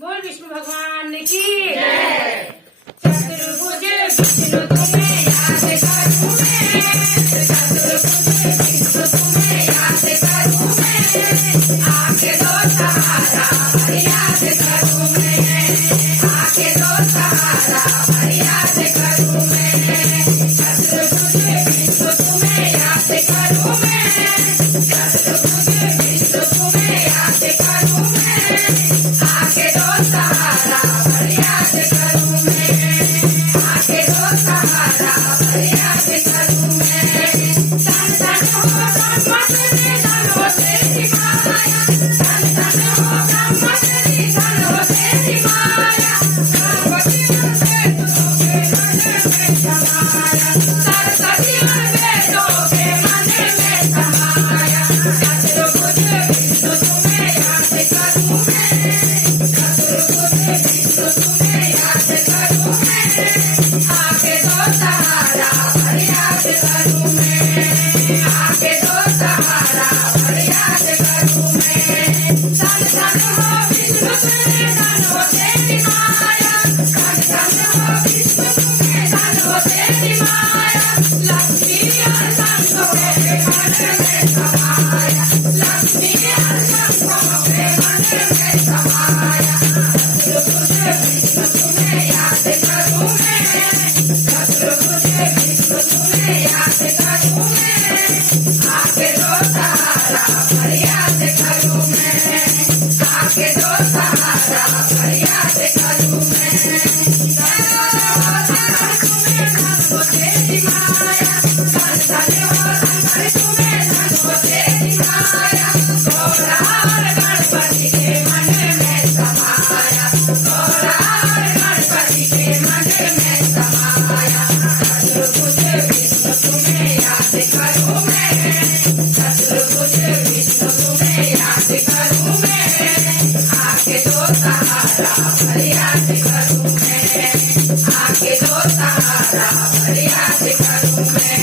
बोल विष्णु भगवान की जय। चतुर्भुज विष्णु तुम्हें याद करूं मैं, चतुर्भुज विष्णु तुम्हें याद करूं मैं, आके दो सहारा याद करूं मैं, आके दो सहारा याद करूं मैं। चतुर्भुज विष्णु तुम्हें याद करूं मैं, चतुर्भुज विष्णु तुम्हें याद करूं मैं, आके दो सहारा याद करूं मैं, आके दो सहारा याद करूं मैं। तन तन हो ब्रह्म तेरी धनो तेरी माया, तन तन हो ब्रह्म तेरी धनो तेरी माया, भगवती वेदों के मन में समाया, सरस्वती वेदों के मन में समाया। चतुर्भुज विष्णु तुम्हें याद करूं मैं, चतुर्भुज विष्णु तुम्हें याद करूं मैं, आके दो सहारा याद करूं मैं, आके दो सहारा याद करूं मैं। तन तन हो विष्णु तेरे धनो तेरी माया, तन तन हो विष्णु तुम्हें धनो तेरी माया, लक्ष्मी और शंखों के मन में समाया, लक्ष्मी और शंखों के मन में समाया। चतुर्भुज विष्णु तुम्हें याद करूं मैं, चतुर्भुज विष्णु तुम्हें याद करूं मैं, आके दो सहारा याद करूं मैं, आके दो सहारा याद करूं मैं। तन हो तेरी माया, तन तन हो तुम्हें धनो तेरी माया, गौरा और गणपति के मन में समाया, गौरा और गणपति के मन में समाया। चतुर्भुज विष्णु तुम्हें याद करूं मैं, चतुर्भुज विष्णु तुम्हें याद करूं मैं, आके दो सहारा याद करूं मैं, आके दो सहारा याद करूं मैं।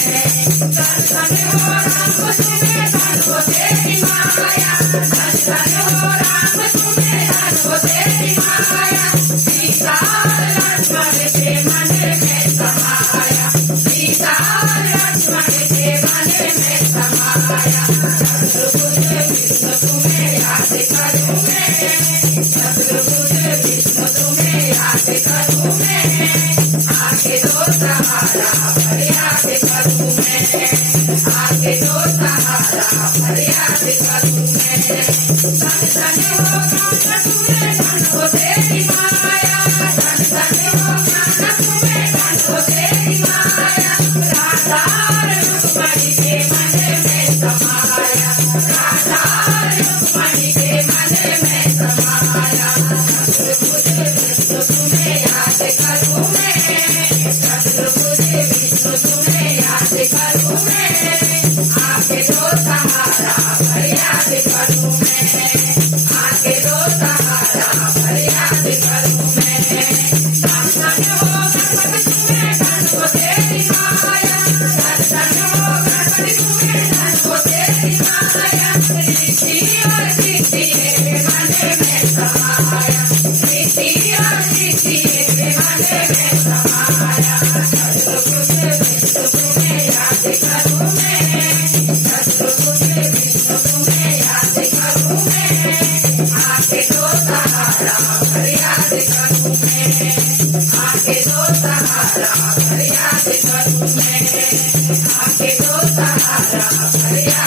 तन तन हो राम तुम्हें धनो तेरी माया, तन तन हो राम तुम्हें धनो तेरी माया, सीता और लक्ष्मण के मन में समाया, सीता और लक्ष्मण के मन में समाया। चतुर्भुज विष्णु तुम्हें याद करूं मैं, चतुर्भुज विष्णु तुम्हें याद करूं मैं, आके दो सहारा याद करूं मैं, आके दो सहारा याद करूं मैं। तन तन हो ज्ञान तुम्हें धनो तेरी माया, तन तन हो ज्ञान तुम्हें धनो तेरी माया, राधा और रुक्मणी के मन में समाया, राधा और रुक्मणी के मन में समाया। चतुर्भुज विष्णु तुम्हें याद करूं मैं, चतुर्भुज विष्णु तुम्हें याद करूं मैं, आके दो सहारा याद करूं मैं, आके दो सहारा याद करूं मैं। तन तन हो गणपति तुम्हें धनो तेरी माया, तन तन हो गणपति तुम्हें धनो तेरी माया, ऋषि और ऋषि के मन में समाया, ऋषि और ऋषि के मन में समाया। चतुर्भुज विष्णु तुम्हें याद करूं मैं, चतुर्भुज विष्णु तुम्हें याद करूं मैं, आके दो सहारा याद करूं मैं, आके दो सहारा याद करूं मैं। तन तन हो राम तुम्हें धनो तेरी माया, तन तन हो